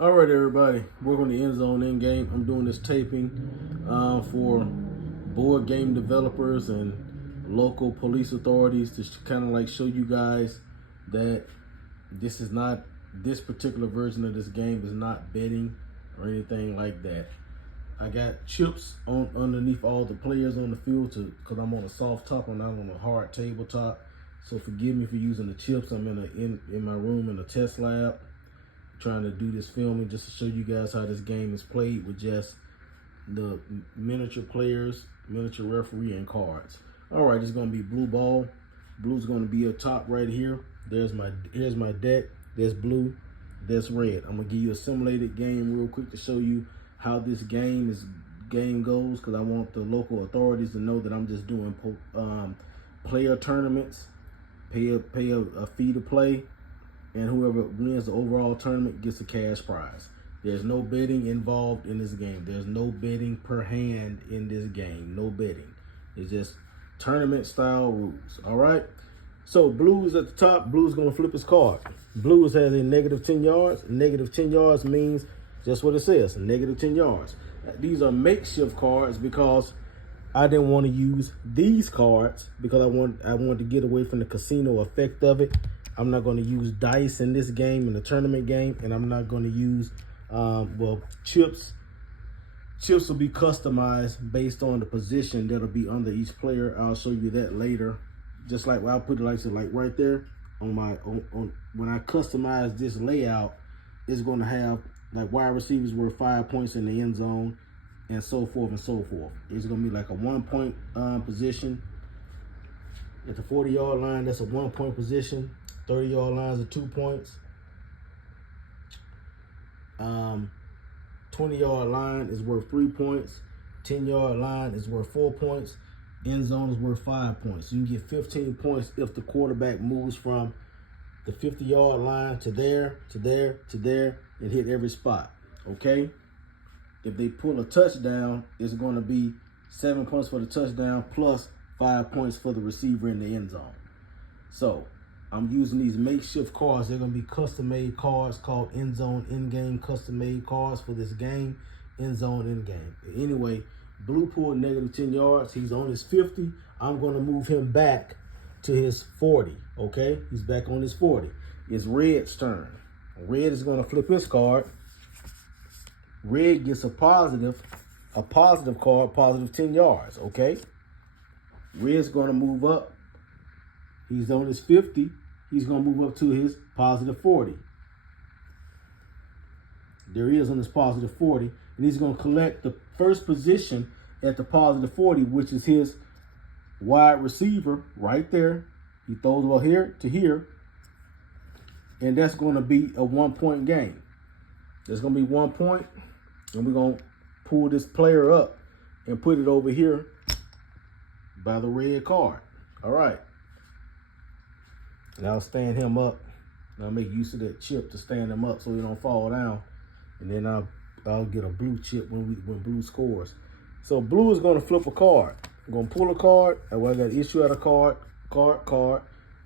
All right, everybody. Welcome to Endzone Endgame. I'm doing this taping for board game developers and local police authorities to kind of like show you guys that this particular version of this game is not betting or anything like that. I got chips underneath all the players on the field because I'm on a soft top and I'm on a hard tabletop. So forgive me for using the chips. I'm in my room in a test lab, trying to do this filming just to show you guys how this game is played with just the miniature players, miniature referee, and cards. All right, it's going to be blue ball. Blue's going to be up top right here. Here's my deck. There's blue. There's red. I'm going to give you a simulated game real quick to show you how this game goes, because I want the local authorities to know that I'm just doing player tournaments. Pay a fee to play, and whoever wins the overall tournament gets a cash prize. There's no betting involved in this game. There's no betting per hand in this game. No betting. It's just tournament style rules. All right. So blue is at the top. Blue is going to flip his card. Blue has a negative 10 yards. Negative 10 yards means just what it says, negative 10 yards. These are makeshift cards because I didn't want to use these cards because I wanted to get away from the casino effect of it. I'm not going to use dice in this game, in the tournament game, and I'm not going to use, chips. Chips will be customized based on the position that'll be under each player. I'll show you that later. Just like I'll put it like right there on when I customize this layout, it's going to have like wide receivers worth 5 points in the end zone, and so forth and so forth. It's going to be like a 1 point position. At the 40-yard line, that's a 1 point position. 30-yard lines are 2 points. 20-yard line is worth 3 points. 10-yard line is worth 4 points. End zone is worth 5 points. You can get 15 points if the quarterback moves from the 50-yard line to there, to there, to there, and hit every spot. Okay? If they pull a touchdown, it's going to be 7 points for the touchdown plus 5 points for the receiver in the end zone. So I'm using these makeshift cards. They're going to be custom-made cards called Endzone Endgame, custom-made cards for this game, Endzone Endgame. Anyway, blue pulled negative 10 yards. He's on his 50. I'm going to move him back to his 40, okay? He's back on his 40. It's red's turn. Red is going to flip his card. Red gets a positive card, positive 10 yards, okay? Red's going to move up. He's on his 50. He's going to move up to his positive 40. There he is on his positive 40. And he's going to collect the first position at the positive 40, which is his wide receiver right there. He throws well here to here. And that's going to be a 1 point game. There's going to be 1 point. And we're going to pull this player up and put it over here by the red card. All right. And I'll stand him up. And I'll make use of that chip to stand him up so he don't fall down. And then I'll get a blue chip when blue scores. So blue is going to flip a card. I'm going to pull a card. I got to issue out a card.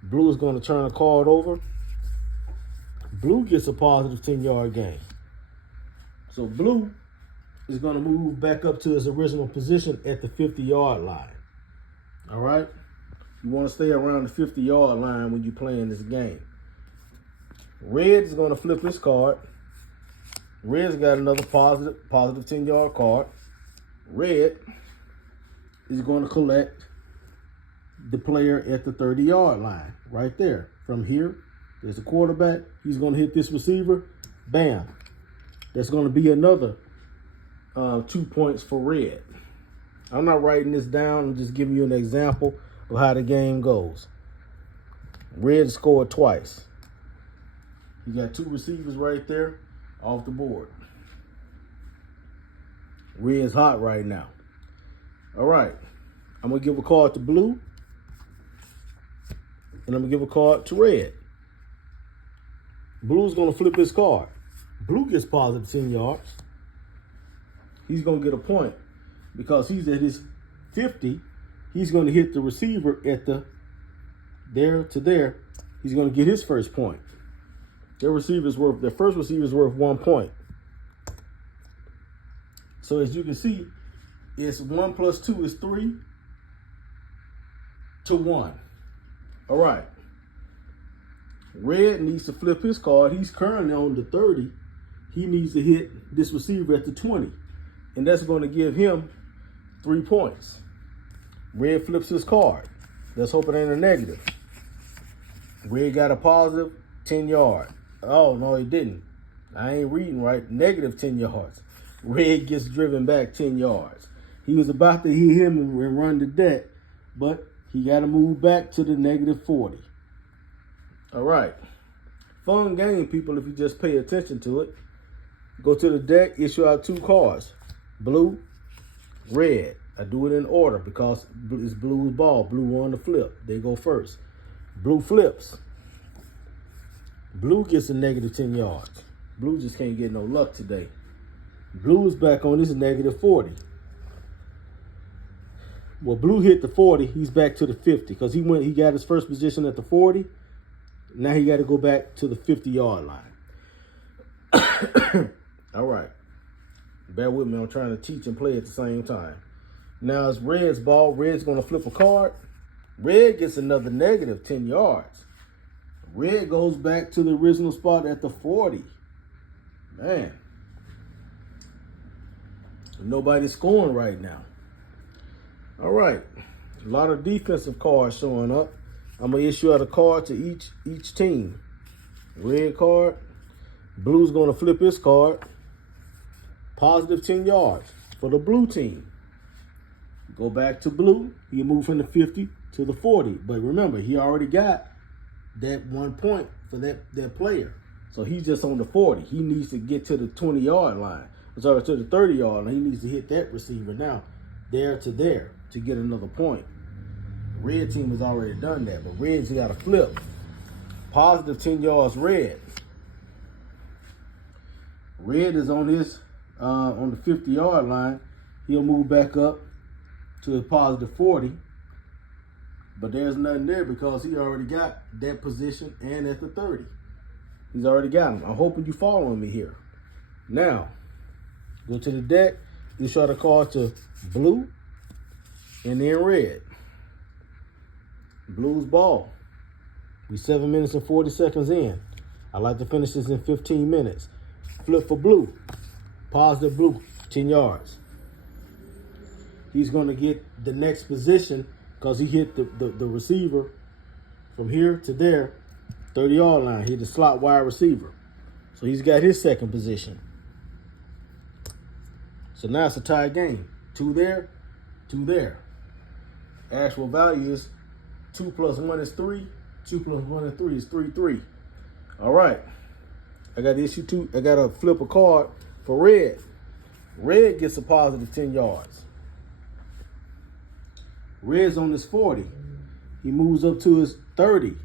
Blue is going to turn a card over. Blue gets a positive 10-yard gain. So blue is going to move back up to his original position at the 50-yard line. All right? You want to stay around the 50-yard line when you're playing this game. Red is going to flip his card. Red's got another positive 10-yard card. Red is going to collect the player at the 30-yard line right there. From here, there's a quarterback. He's going to hit this receiver. Bam. That's going to be another 2 points for red. I'm not writing this down. I'm just giving you an example of how the game goes. Red scored twice. You got 2 receivers right there off the board. Red's hot right now. All right. I'm going to give a card to blue. And I'm going to give a card to red. Blue's going to flip his card. Blue gets positive 10 yards. He's going to get a point because he's at his 50. He's going to hit the receiver at the there to there. He's going to get his first point. Their first receiver is worth 1 point. So as you can see, it's 1 plus 2 is 3 to 1. All right. Red needs to flip his card. He's currently on the 30. He needs to hit this receiver at the 20. And that's going to give him 3 points. Red flips his card. Let's hope it ain't a negative. Red got a positive 10 yards. Oh, no, he didn't. I ain't reading right. Negative 10 yards. Red gets driven back 10 yards. He was about to hit him and run the deck, but he got to move back to the negative 40. All right. Fun game, people, if you just pay attention to it. Go to the deck, issue out 2 cards. Blue, red. I do it in order because it's blue's ball. Blue on the flip. They go first. Blue flips. Blue gets a negative 10 yards. Blue just can't get no luck today. Blue is back on this negative 40. Well, blue hit the 40. He's back to the 50 because he got his first position at the 40. Now he got to go back to the 50-yard line. All right. Bear with me. I'm trying to teach and play at the same time. Now it's red's ball. Red's going to flip a card. Red gets another negative 10 yards. Red goes back to the original spot at the 40. Man. Nobody's scoring right now. All right. A lot of defensive cards showing up. I'm going to issue out a card to each team. Red card. Blue's going to flip his card. Positive 10 yards for the blue team. Go back to blue. He moved from the 50 to the 40. But remember, he already got that 1 point for that player. So he's just on the 40. He needs to get to the 20-yard line. Sorry, to the 30-yard line. He needs to hit that receiver now. There to there to get another point. Red team has already done that. But red's got to flip. Positive 10 yards red. Red is on his on the 50-yard line. He'll move back up to a positive 40. But there's nothing there because he already got that position and at the 30. He's already got him. I'm hoping you following me here. Now, go to the deck. You show the card to blue and then red. Blue's ball. We 7 minutes and 40 seconds in. I like to finish this in 15 minutes. Flip for blue. Positive blue, 10 yards. He's going to get the next position because he hit the receiver from here to there, 30-yard line. He hit the slot wide receiver. So he's got his second position. So now it's a tie game. 2 there, 2 there. Actual value is 2 plus 1 is 3. 2 plus 1 is 3 is 3-3. All right. I got to issue 2. I got to flip a card for red. Red gets a positive 10 yards. Red's on his 40. He moves up to his 30.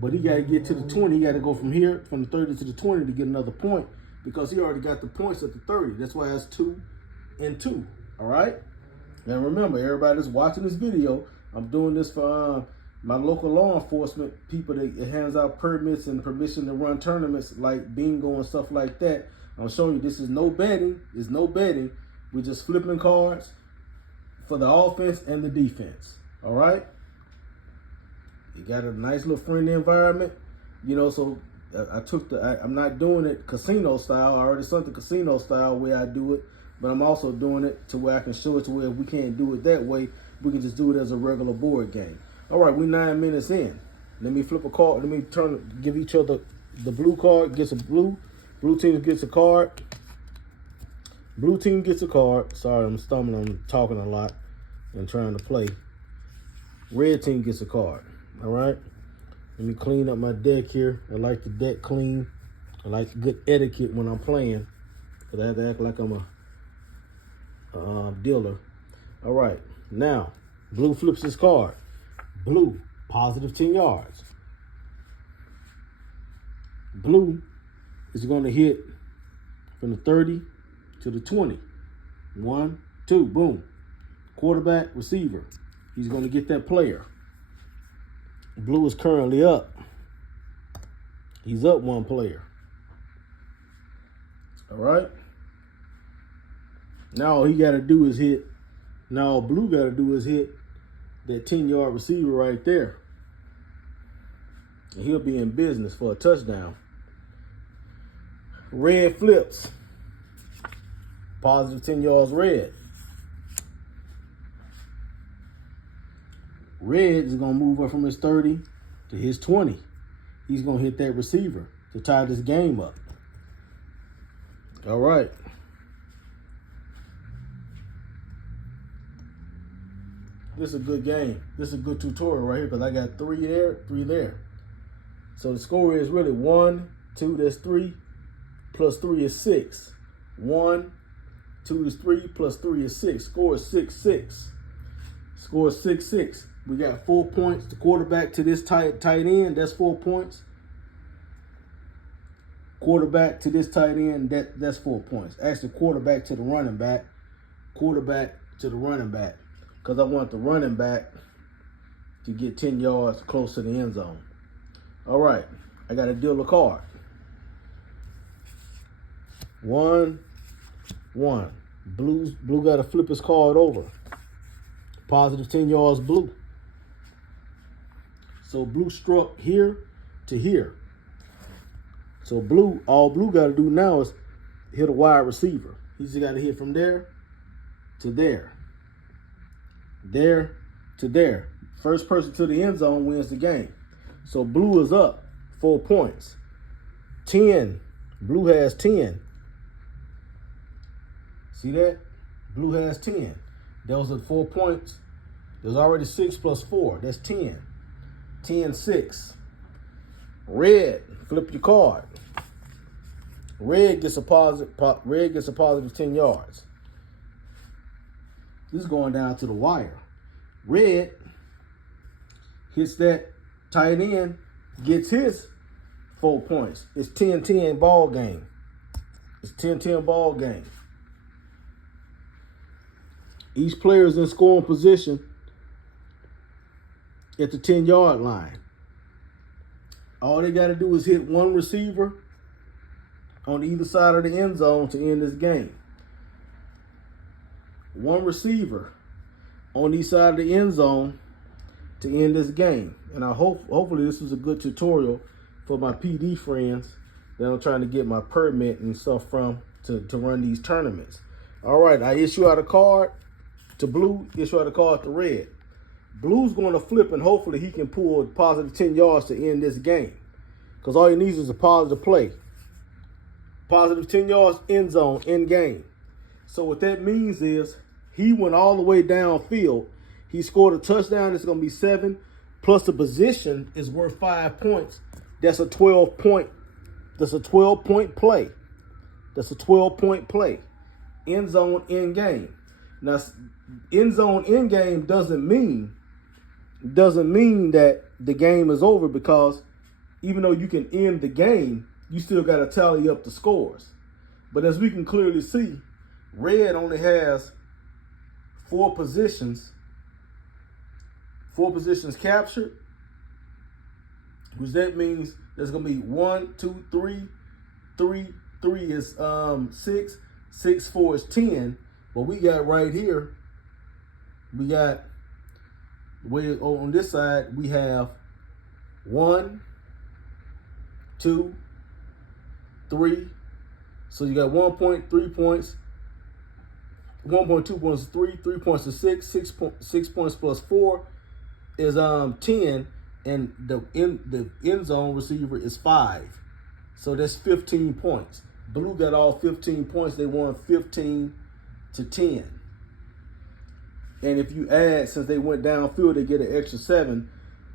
But he got to get to the 20. He got to go from here, from the 30 to the 20 to get another point because he already got the points at the 30. That's why it's 2 and 2. All right? Now remember, everybody that's watching this video, I'm doing this for my local law enforcement people that hands out permits and permission to run tournaments like bingo and stuff like that. I'm showing you this is no betting. It's no betting. We're just flipping cards for the offense and the defense. All right? You got a nice little friendly environment. You know, so I'm not doing it casino style. I already sent the casino style way I do it. But I'm also doing it to where I can show it to where if we can't do it that way, we can just do it as a regular board game. All right, we're 9 minutes in. Let me flip a card. Let me give each other the blue card gets a blue. Blue team gets a card. Blue team gets a card. Sorry, I'm stumbling. I'm talking a lot and trying to play. Red team gets a card. All right. Let me clean up my deck here. I like the deck clean. I like good etiquette when I'm playing because I have to act like I'm a dealer. All right. Now, blue flips his card. Blue, positive 10 yards. Blue is going to hit from the 30 to the 20. 1, 2, boom. Quarterback, receiver. He's going to get that player. Blue is currently up. He's up 1 player. All right. Now all he got to do is hit. Now all blue got to do is hit that 10-yard receiver right there, and he'll be in business for a touchdown. Red flips. Positive 10 yards red. Red is going to move up from his 30 to his 20. He's going to hit that receiver to tie this game up. All right. This is a good game. This is a good tutorial right here because I got 3 there, 3 there. So the score is really 1, 2, that's 3, plus 3 is 6. 1, 2 is 3, plus 3 is 6. Score is 6-6. Score is 6-6. We got 4 points. The quarterback to this tight end, that's 4 points. Quarterback to this tight end, that's 4 points. Actually, quarterback to the running back. Quarterback to the running back. Because I want the running back to get 10 yards close to the end zone. All right, I got to deal a card. 1, 1. Blue got to flip his card over. Positive 10 yards blue. So blue struck here to here. So all blue got to do now is hit a wide receiver. He's got to hit from there to there. There to there. First person to the end zone wins the game. So blue is up 4 points. 10. Blue has 10. See that? Blue has 10. Those are 4 points. There's already 6 plus 4. That's 10. 10-6. Red, flip your card. Red gets a positive 10 yards. This is going down to the wire. Red hits that tight end, gets his 4 points. It's 10-10 ball game. It's 10-10 ball game. Each player is in scoring position at the 10-yard line. All they got to do is hit one receiver on either side of the end zone to end this game. One receiver on each side of the end zone to end this game. And I hopefully this is a good tutorial for my PD friends that I'm trying to get my permit and stuff from to run these tournaments. All right, I issue out a card to blue, issue out a card to red. Blue's going to flip, and hopefully he can pull positive 10 yards to end this game. Because all he needs is a positive play. Positive 10 yards, end zone, end game. So what that means is he went all the way downfield. He scored a touchdown. It's going to be 7. Plus the position is worth 5 points. That's a 12-point. That's a 12-point play. That's a 12-point play. End zone, end game. Now, end zone, end game doesn't mean that the game is over, because even though you can end the game, you still got to tally up the scores. But as we can clearly see, red only has 4 positions captured, which that means there's going to be 1, 2, 3, 3 is 6, 6, 4 is 10. But we got right here, we got way on this side, we have 1, 2, 3. So you got 1.3 points, 1.2 points is 3, 3 points is 6, 6 points plus 4 is 10, and the end zone receiver is 5. So that's 15 points. Blue got all 15 points. They won 15-10. And if you add, since they went downfield, they get an extra 7.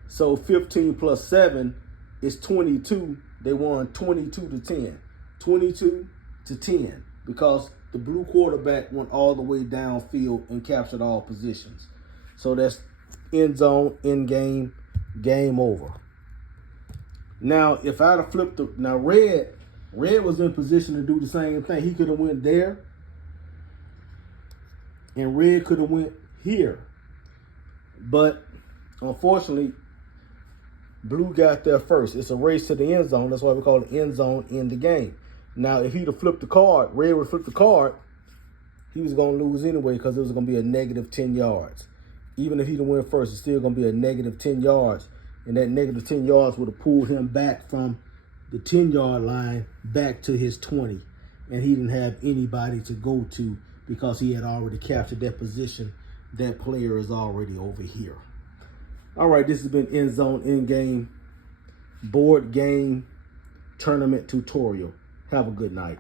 So 15 plus 7 is 22. They won 22-10. 22-10. Because the blue quarterback went all the way downfield and captured all positions. So that's end zone, end game, game over. Now, if I'd have flipped red was in position to do the same thing. He could have went there, and red could have went here. But unfortunately, blue got there first. It's a race to the end zone. That's why we call it end zone, end the game. Now, if he'd have flipped the card, red would flip the card, he was going to lose anyway because it was going to be a negative 10 yards. Even if he didn't win first, it's still going to be a negative 10 yards. And that negative 10 yards would have pulled him back from the 10-yard line back to his 20. And he didn't have anybody to go to because he had already captured that position. That player is already over here. All right, this has been Endzone Endgame board game tournament tutorial. Have a good night.